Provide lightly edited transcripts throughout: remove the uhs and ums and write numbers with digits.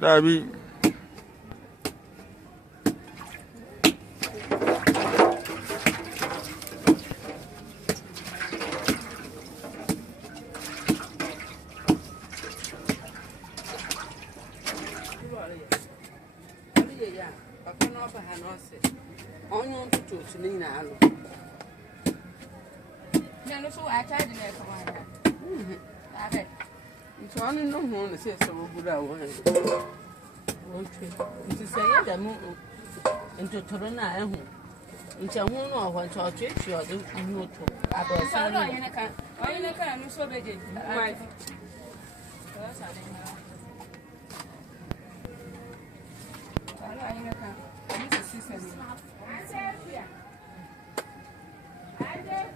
Dabi. So I don't know who to say so good. I want to say that move into Torana. In Chamono, I want to treat you. I don't know to. I was so big.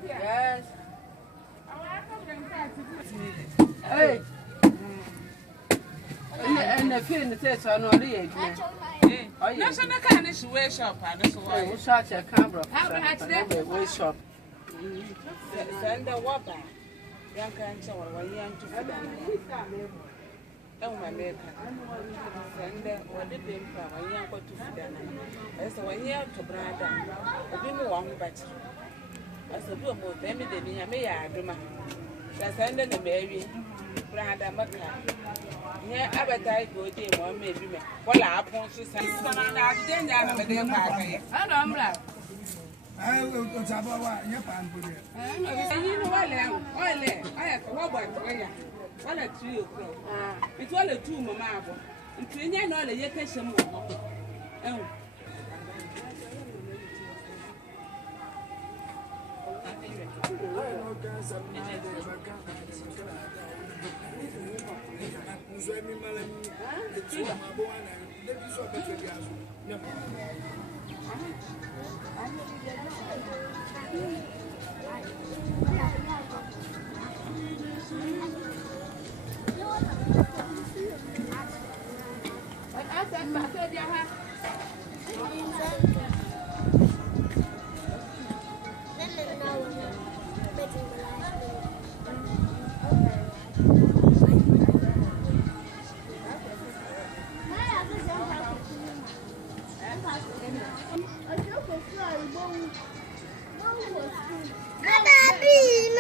Yes. Hey. And the feeling that says I know the age. Oh, yes, and the kind of way shop. I don't know why we shot your camera. Way shop. Send the water. Young can't show what young to feed. Oh, my maker. Send the what the pimp from a young to feed. As the 1 year to brother. A bit more but as a good mood, then I may have do my. Send the baby. Brother Maka. Yeah, appetite go to one maybe. Well, I want to say, I didn't have a damn party. I don't know. I will go to your pan. You know, I have a robot. What a 3 o'clock. It's all a 2 mamma. And 3 know the yetation. Oh. Mama, please,